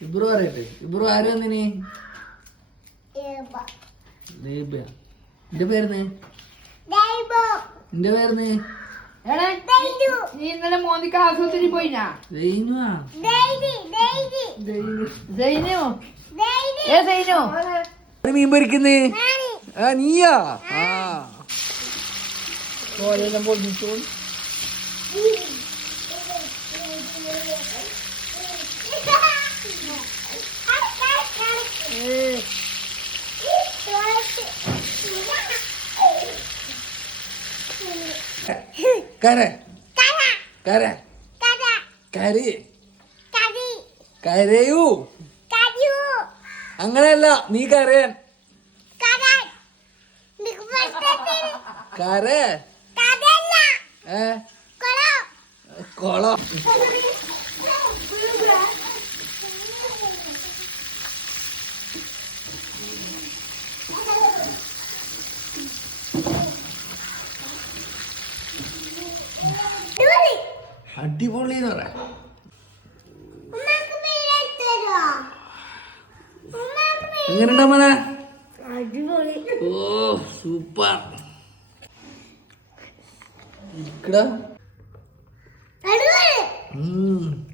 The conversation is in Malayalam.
ഇബ്രു പറയട്ടെ. ഇബ്രു ആര് വന്നിനി? എന്റെ പേരുന്ന് എന്റെ പേരുന്ന് എടേ നീ ഇന്നലെ മോദിക്ക് ആശുപത്രി പോയിനാ? മീൻ പൊരിക്കുന്നേ? ആ നീയാ? ആ. ഓലെല്ലാം പൊളിച്ചു കര. കര. കരി. കരയൂ. അങ്ങനെയല്ല നീ കരയാൻ. കര. ഏ? കൊളം അടിപൊളി. എന്ന് പറയാം. ഓ സൂപ്പർ. ഇക്കടാ ഉം.